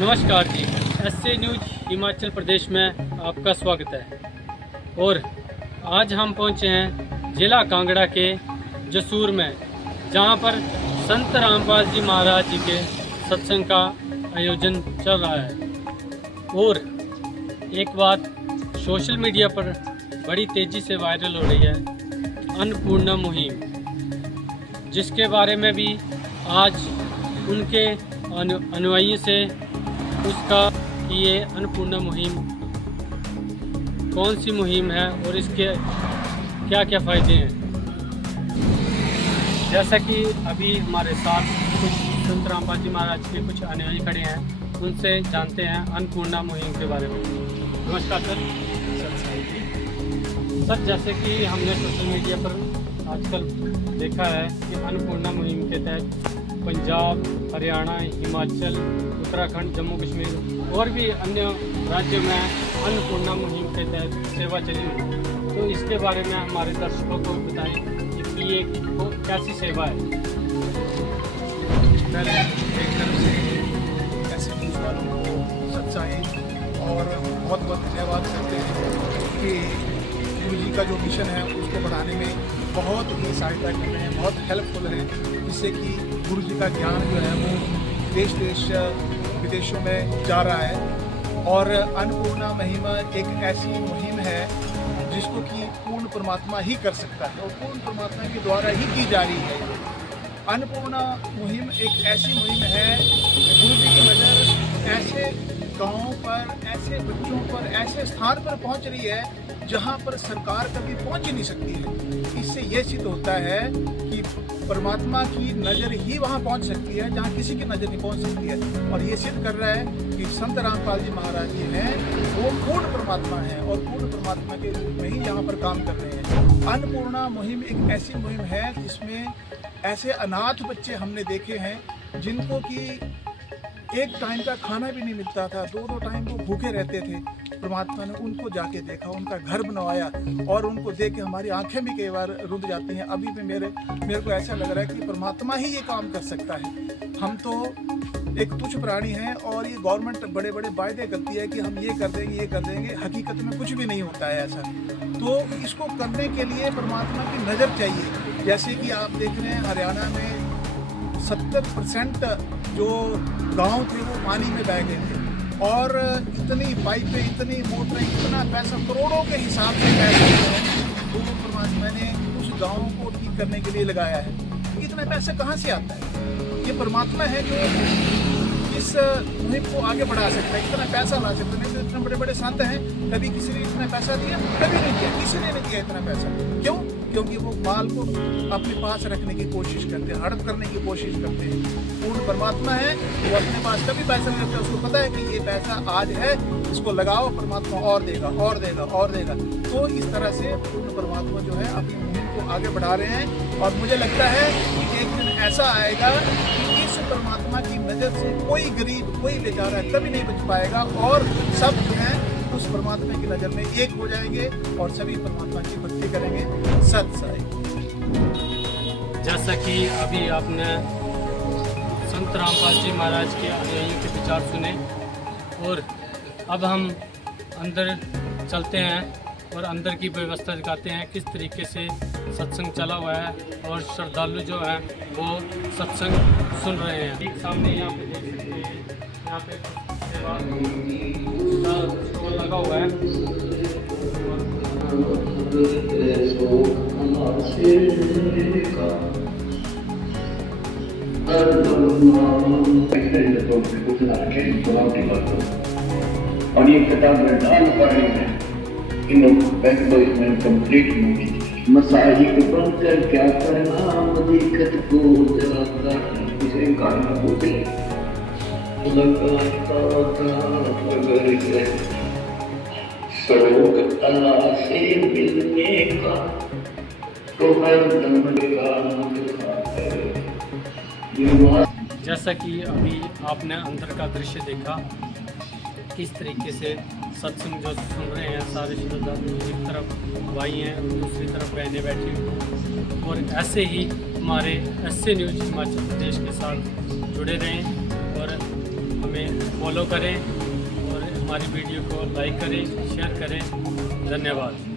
नमस्कार जी, S A news Himachal Pradesh में आपका स्वागत है। और आज हम पहुंचे हैं जिला कांगड़ा के जसूर में, जहां पर संत रामपाल जी महाराज जी के सत्संग का आयोजन चल रहा है। और एक बात सोशल मीडिया पर बड़ी तेज़ी से वायरल हो रही है, अन्नपूर्णा मुहिम, जिसके बारे में भी आज उनके अनुयायियों से उसका कि ये अन्नपूर्णा मुहिम कौन सी मुहिम है और इसके क्या क्या फ़ायदे हैं। जैसा कि अभी हमारे साथ कुछ संत रामपाल जी महाराज के कुछ अनुयायी खड़े हैं, उनसे जानते हैं अन्नपूर्णा मुहिम के बारे में। नमस्कार सर। सर, जैसे कि हमने सोशल मीडिया पर आजकल देखा है कि अन्नपूर्णा मुहिम के तहत पंजाब, हरियाणा, हिमाचल, उत्तराखंड, जम्मू कश्मीर और भी अन्य राज्यों में अन्नपूर्णा मुहिम के तहत सेवा चली हुई। तो इसके बारे में हमारे दर्शकों को बताएं कि ये कैसी सेवा है। पहले एक तरफ से ऐसे न्यूज़ वालों को सच्चाई और बहुत बहुत धन्यवाद करते हैं कि गुरु जी का जो मिशन है उसको बढ़ाने में बहुत ही सहायता कर रहे हैं, बहुत हेल्पफुल है, जिससे कि गुरु जी का ज्ञान जो है वो देश देश विदेशों में जा रहा है। और अन्नपूर्णा मुहिम एक ऐसी मुहिम है जिसको कि पूर्ण परमात्मा ही कर सकता है और पूर्ण परमात्मा के द्वारा ही की जा रही है। अन्नपूर्णा मुहिम एक ऐसी मुहिम है, गुरु जी की नज़र ऐसे गाँवों पर, ऐसे बच्चों पर, ऐसे स्थान पर पहुंच रही है जहां पर सरकार कभी पहुंच ही नहीं सकती है। इससे ये सिद्ध होता है कि परमात्मा की नज़र ही वहां पहुंच सकती है जहां किसी की नज़र नहीं पहुंच सकती है। और ये सिद्ध कर रहा है कि संत रामपाल जी महाराज जी हैं वो पूर्ण परमात्मा हैं और पूर्ण परमात्मा के रूप में ही यहाँ पर काम कर रहे हैं। अन्नपूर्णा मुहिम एक ऐसी मुहिम है जिसमें ऐसे अनाथ बच्चे हमने देखे हैं जिनको कि एक टाइम का खाना भी नहीं मिलता था, दो टाइम वो भूखे रहते थे। परमात्मा ने उनको जाके देखा, उनका घर बनवाया और उनको देख के हमारी आंखें भी कई बार रुक जाती हैं। अभी भी मेरे को ऐसा लग रहा है कि परमात्मा ही ये काम कर सकता है। हम तो एक तुच्छ प्राणी हैं और ये गवर्नमेंट बड़े बड़े वायदे करती है कि हम ये कर देंगे, हकीकत में कुछ भी नहीं होता है ऐसा। तो इसको करने के लिए परमात्मा की नज़र चाहिए। जैसे कि आप देख रहे हैं हरियाणा में 70% जो गांव थे वो पानी में बह गए थे और इतनी पाइपें, इतनी मोटरें, इतना पैसा, करोड़ों के हिसाब से पैसा जो है वो परमात्मा ने उस गाँव को ठीक करने के लिए लगाया है। इतना पैसा कहाँ से आता है? ये परमात्मा है जो इस मुहिम को आगे बढ़ा सकता है, इतना पैसा ला सकता है। नहीं तो इतने बड़े बड़े संत हैं, कभी किसी ने इतना पैसा दिया? कभी नहीं दिया, किसी ने नहीं दिया इतना पैसा। क्यों? क्योंकि वो माल को अपने पास रखने की कोशिश करते हैं, हड़प करने की कोशिश करते हैं। पूर्ण परमात्मा है, वो अपने पास कभी पैसा नहीं रखता। उसको पता है कि ये पैसा आज है, इसको लगाओ, परमात्मा और देगा और देगा और देगा। तो इस तरह से पूर्ण परमात्मा जो है अपनी मुहिम को आगे बढ़ा रहे हैं। और मुझे लगता है कि एक दिन ऐसा आएगा कि इस परमात्मा की नज़र से कोई गरीब, कोई बेचारा कभी नहीं बच पाएगा और सब जो है उस परमात्मा की नज़र में एक हो जाएंगे और सभी परमात्मा की भक्ति करेंगे। सत साई। जैसा कि अभी आपने संत रामपाल जी महाराज के अनुयायियों के विचार सुने, और अब हम अंदर चलते हैं और अंदर की व्यवस्था दिखाते हैं किस तरीके से सत्संग चला हुआ है और श्रद्धालु जो हैं वो सत्संग सुन रहे हैं। एक सामने यहाँ पे देख सकते हैं, यहाँ पे सेवा का स्टॉल लगा हुआ है। और ये किताब में डाल पढ़ने में इन पहले इसमें कंप्लीट होगी। मसाही को बनकर क्या करना, मदीकत को जलाता इसे गाना बोले लगाता मगर शौक अल्लाह से मिलने का तो हर दम जैसा कि अभी आपने अंदर का दृश्य देखा, किस तरीके से सत्संग जो सुन रहे हैं सारे श्रद्धालु, एक तरफ भाई हैं दूसरी तरफ बहनें बैठी हुई। और ऐसे ही हमारे एसए न्यूज हिमाचल प्रदेश के साथ जुड़े रहें और हमें फॉलो फॉलो करें और हमारी वीडियो को लाइक करें, शेयर करें। धन्यवाद।